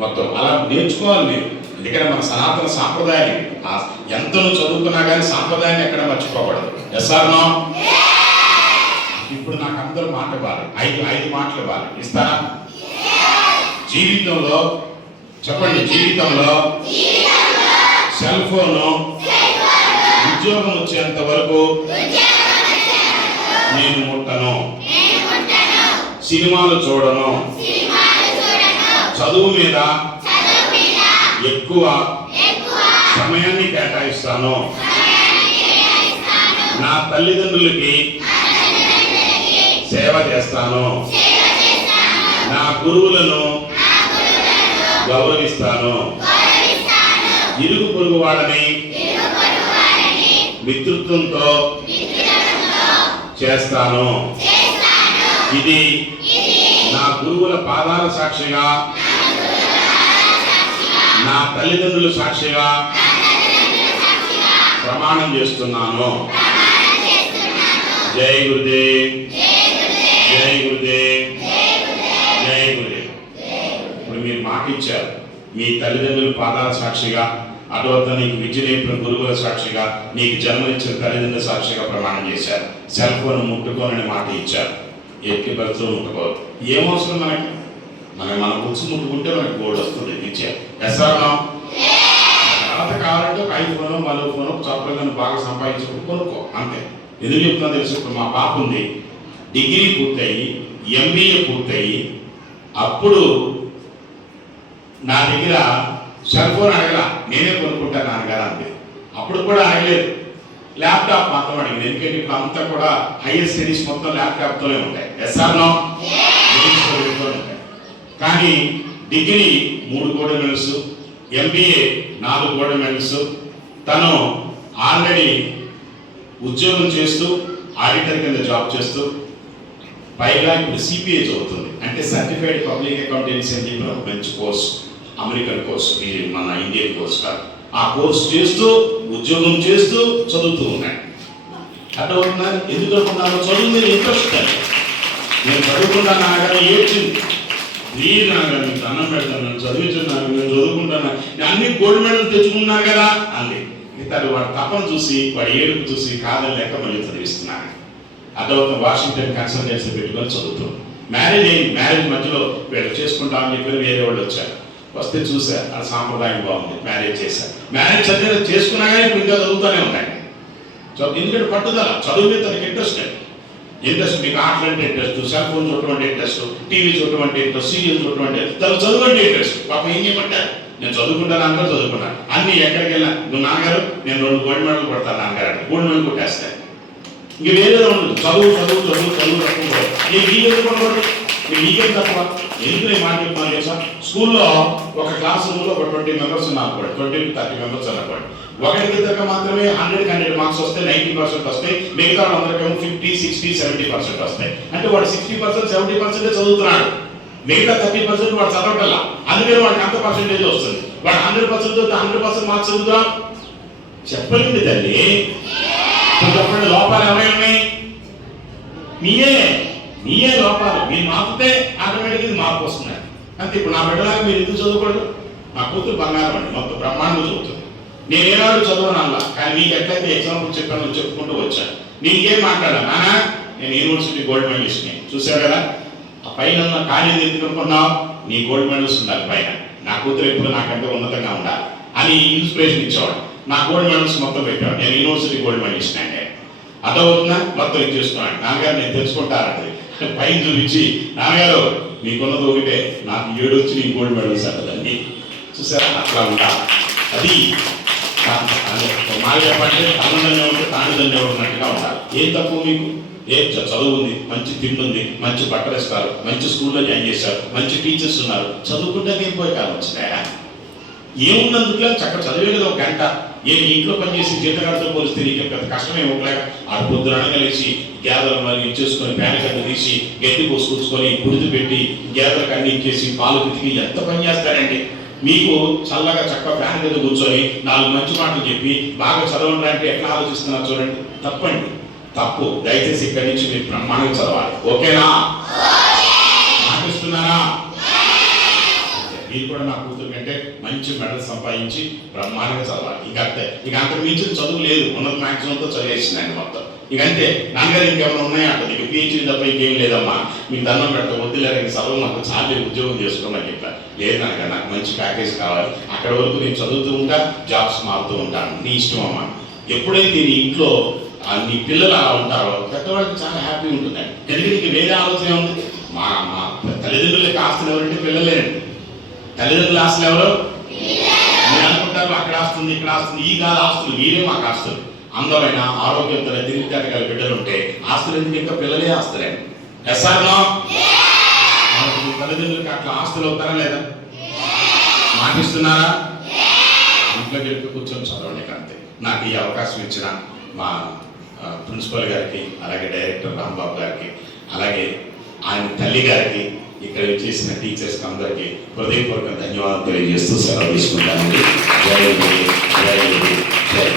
మొత్తం అలా నేర్చుకోవాలి మీరు. ఎందుకంటే మన సనాతన సాంప్రదాయాన్ని ఎంత నువ్వు చదువుకున్నా కానీ సాంప్రదాయాన్ని ఎక్కడ మర్చిపోకూడదు. Yes or no? ఇప్పుడు నాకు అందరూ మాట ఇవ్వాలి, ఐదు మాటలు ఇవ్వాలి. ఇస్తారా? జీవితంలో చెప్పండి, జీవితంలో సెల్ ఫోను ఉద్యోగం వచ్చేంత వరకు నేను ముట్టను, సినిమాలు చూడను, చదువు మీద ఎక్కువ సమయాన్ని కేటాయిస్తాను, నా తల్లిదండ్రులకి సేవ చేస్తాను, నా గురువులను గౌరవిస్తాను, ఇరుగు పొరుగు వాళ్ళని మిత్రుత్వంతో చేస్తాను. ఇది నా గురువుల పాదాల సాక్షిగా, నా తల్లిదండ్రుల సాక్షిగా ప్రమాణం చేస్తున్నాను. జై గురుదేవ్, జై గురుదేవ్, జై గురుదేవ్. ఇప్పుడు మీరు మాట ఇచ్చారు, మీ తల్లిదండ్రుల పాదాల సాక్షిగా, అటువద్ద నీకు విద్య నేర్పిన గురువుల సాక్షిగా, నీకు జన్మనిచ్చిన తల్లిదండ్రుల సాక్షిగా ప్రమాణం చేశారు. సెల్ ఫోన్ ముట్టుకోనని మాట ఇచ్చారు. ఎక్కి బతులు ముట్టుకోరు. ఏమవసరం మనకి? మన బుక్స్ ముట్టుకుంటే మనకి గోల్డ్ వస్తుంది విద్య. ఎస్ఆర్నో? తర్వాత కావాలంటే ఒక ఐఫోను మరో ఫోను చప్పలను బాగా సంపాదించుకుని కొనుక్కో, అంతే. ఎందుకు చెప్తున్నా తెలుసు? ఇప్పుడు మా పాప ఉంది, డిగ్రీ పూర్తయి ఎంబీఏ పూర్తయి, అప్పుడు నా దగ్గర సెల్ ఫోన్ అడగల, నేనే కొనుక్కుంటాను నాన్నగారు అంతే. అప్పుడు కూడా అడగలేదు, ల్యాప్టాప్ మాత్రం అడిగింది. ఎందుకంటే ఇప్పుడు అంతా కూడా హైయర్ స్టడీస్ మొత్తం ల్యాప్టాప్తోనే ఉంటాయి. ఎస్ఆర్నో? ఉంటాయి. కానీ degree 3 gold medals, MBA 4 gold medals. తను ఆల్రెడీ ఉద్యోగం చేస్తూ ఆడిటర్ కింద జాబ్ చేస్తూ, పైగా ఇప్పుడు సిపిఏ చదువుతుంది. అంటే సర్టిఫైడ్ పబ్లిక్ అకౌంటెన్సీ అని చెప్పిన ఒక మంచి కోర్సు, అమెరికన్ కోర్సు, ఇది మన ఇండియన్ కోర్సు కాదు. ఆ కోర్సు చేస్తూ ఉద్యోగం చేస్తూ చదువుతూ ఉన్నాయి. అర్థమవుతున్నారు? ఎందుకు అనుకున్నాను? చదువు మీద ఇంట్రెస్ట్ అని. నేను చదువుకుంటాను నాన్నగారు ఏడ్చింది. నేను నాన్నగారు మీకు అన్నం పెడతాను, చదివించున్నాను, నేను చదువుకుంటాను, నేను అన్ని గోల్డ్ మెడల్ తెచ్చుకున్నాను కదా అంది. ఇతడు వాడి తపన చూసి, వాడి ఏడుపు చూసి కాదని లేక మళ్ళీ చదివిస్తున్నాను. అర్థమవుతుంది? వాషింగ్టన్ కన్సల్టెన్సీ పెట్టుకొని చదువుతాం. మ్యారేజ్ అయింది. మ్యారేజ్ మధ్యలో వీళ్ళు చేసుకుంటామని చెప్పి వేరే వాళ్ళు వచ్చారు. వస్తే చూసా ఆ సాంప్రదాయం బాగుంది, మ్యారేజ్ చేశారు. మ్యారేజ్ చదివి చేసుకున్నా కానీ ఇప్పుడు ఇంకా చదువుతూనే ఉన్నాయి. ఎందుకంటే పట్టుదల, చదువు మీద తనకి ఇంట్రెస్ట్. మీకు ఆటలు అంటే ఇంట్రెస్ట్, సెల్ ఫోన్ చూడటం అంటే ఇంట్రెస్ట్, టీవీ చూడటం అంటే ఇంట్రెస్ట్, సీరియల్ చూడటం అంటే, తను చదువు అంటే ఇంట్రెస్ట్. పాపం ఏం చేయమంటారు? నేను చదువుకుంటాను అందరూ చదువుకున్నాను అన్ని. ఎక్కడికి వెళ్ళా, నువ్వు నాన్నగారు నేను 2 గోల్డ్ మెడల్ కొడతాను నాన్నగారు అంటే గోల్డ్ మెడల్ కొట్టేస్తాను. ఇంక వేరేదో ఉండదు. చదువు చదువు చదువు చదువు తక్కువ. నీకేం తక్కువ? ఎందుకు నేను మాట చెప్తున్నాను కదా సార్, స్కూల్లో ఒక క్లాస్ రూమ్లో ఒక 20 మెంబర్స్ ఉన్నారు, 20 to 30 మెంబర్స్ అనుకోండి. ఒకరికి ఇద్దరికి మాత్రమే 100 మార్క్స్ వస్తాయి, 90% వస్తాయి. మిగతా వాళ్ళందరికేమో 50, 60, 70% వస్తాయి. అంటే వాడు 60%, 70% చదువుతున్నాడు, మిగతా 30% వాడు చదవటల్లా. అందుకని వాడికి అంత పర్సెంటేజ్ వస్తుంది. వాడు 100% 100% మార్క్స్ చదువుతా చెప్పలేండి తల్లి. చెప్పండి, లోపాలు ఎవరైనా ఉన్నాయి? మీయే లోపాలు. మీరు మాపితే ఆటోమేటిక్గా మార్పు వస్తున్నాయి అంతే. ఇప్పుడు నా బిడ్డలాగా మీరు ఎందుకు చదువుకోడు? నా కూతురు బంగారం అండి, మొత్తం బ్రహ్మాండంగా చదువుతుంది. నేనేనాడు చదవను అలా, కానీ నీకు ఎట్లయితే ఎగ్జాంపుల్ చెప్పాను చెప్పుకుంటూ వచ్చాను. నీకేం మాట్లాడా నానా, నేను యూనివర్సిటీ గోల్డ్ మెడలిస్ట్ని చూసావు కదా, ఆ పైన ఉన్న ఖాళీ ఎందుకున్నావు, నీ గోల్డ్ మెడల్స్ ఉండాలి పైన. నా కూతురు ఎప్పుడు నాకంటే ఉన్నతంగా ఉండాలి అని ఇన్స్పిరేషన్ ఇచ్చేవాడు. నా గోల్డ్ మెడల్స్ మొత్తం పెట్టాడు. నేను యూనివర్సిటీ గోల్డ్ మెడలిస్ట్ అంటే అర్థమవుతుందా? మొత్తం ఇచ్చేస్తున్నాడు. నాన్నగారు నేను తెలుసుకుంటారంటే పైన చూపించి, నాన్నగారు మీకున్నది ఒకటే, నాకు 7 వచ్చి నీ గోల్డ్ మెడల్స్ అంటదండి. చూసారా? అట్లా ఉండాలి. అది మాట చెప్పంటే తల్లిదండ్రులు ఉంటే తాండ్రుదండ్రులు ఉన్నట్టుగా ఉండాలి. ఏం తక్కువ మీకు? ఏ చదువు ఉంది, మంచి తిండి ఉంది, మంచి బట్టలు ఇస్తారు, మంచి స్కూల్లో జాయిన్ చేశారు, మంచి టీచర్స్ ఉన్నారు. చదువుకుంటే ఏం పోయే కాలం వచ్చినాయా? ఏమున్నందుకు చక్కగా చదివేది 1 గంట. ఇంట్లో పనిచేసి జీతగాడితో పోలిస్తే నీకు పెద్ద కష్టమే ఇవ్వలేక ఆ పొద్దున అనగలేసి గేదెలు మరి ఇచ్చేసుకొని పేనకన్ను తీసి గడ్డి పోసుకొచ్చుకొని పుడిది పెట్టి గేదెలకు అన్ని ఇచ్చేసి పాలు పితికి ఎంత పని చేస్తారండి? మీకు చల్లగా చక్కగా ఫ్యాన్ కింద కూర్చొని 4 మంచి మాటలు చెప్పి బాగా చదవండి అంటే ఎట్లా ఆలోచిస్తున్నారు చూడండి. తప్పండి, తప్పు. దయచేసి ఇక్కడి నుంచి మీరు బ్రహ్మాండంగా చదవాలి. ఓకేనా? ఆలోచిస్తున్నారా? మీరు కూడా నా కూతురు కంటే మంచి మెడల్ సంపాదించి బ్రహ్మాండంగా చదవాలి. ఇక అంతకు మించిన చదువు లేదు, ఉన్నది మ్యాక్సిమంతో చదివేసింది ఆయన మొత్తం. ఇక అంతే, నాన్నగారు ఇంకేమైనా ఉన్నాయా అంటే ఇక పిహెచ్డీ తప్ప ఇంకేం లేదమ్మా, మీకు దండం పెడతా వద్దులేరు, ఇంక చదువు నాకు చాలా ఉద్యోగం చేసుకున్నాను చెప్పా. లేదు నాన్నగారు, నాకు మంచి ప్యాకేజ్ కావాలి, అక్కడ వరకు నేను చదువుతూ ఉంటా, జాబ్స్ మారుతూ ఉంటాను, నీ ఇష్టం అమ్మా. ఎప్పుడైతే నీ ఇంట్లో నీ పిల్లలు అలా ఉంటారో పెద్దవాళ్ళకి చాలా హ్యాపీ ఉంటుందండి. ఎందుకంటే నీకు వేరే ఆలోచన ఉంది. మా తల్లిదండ్రులకి ఆస్తులు ఎవరంటే పిల్లలేనండి. తల్లిదండ్రుల ఆస్తులు ఎవరు? మీరు అనుకుంటారు అక్కడ ఆస్తుంది ఇక్కడ ఆస్తుంది, ఈ కాదు ఆస్తులు, మీరే మాకు ఆస్తులు. అందమైన ఆరోగ్యంతో తిరిగితేటగల బిడ్డలు ఉంటే ఆస్తులు ఎందుకు, ఇంకా పిల్లలే ఆస్తులేండి. ఎస్ఆర్నో తల్లిదండ్రులకి అట్లా ఆస్తులు అవుతారా లేదా? మాటిస్తున్నారా? ఇంట్లో గెలుపు కూర్చొని చదవండి అంతే. నాకు ఈ అవకాశం ఇచ్చిన మా ప్రిన్సిపల్ గారికి, అలాగే డైరెక్టర్ రాంబాబు గారికి, అలాగే ఆయన తల్లి గారికి, ఇక్కడ చేసిన టీచర్స్కి అందరికీ హృదయపూర్వక ధన్యవాదాలు తెలియజేస్తూ సెలవు తీసుకుంటానండి. జై గురు, జై గురు, జై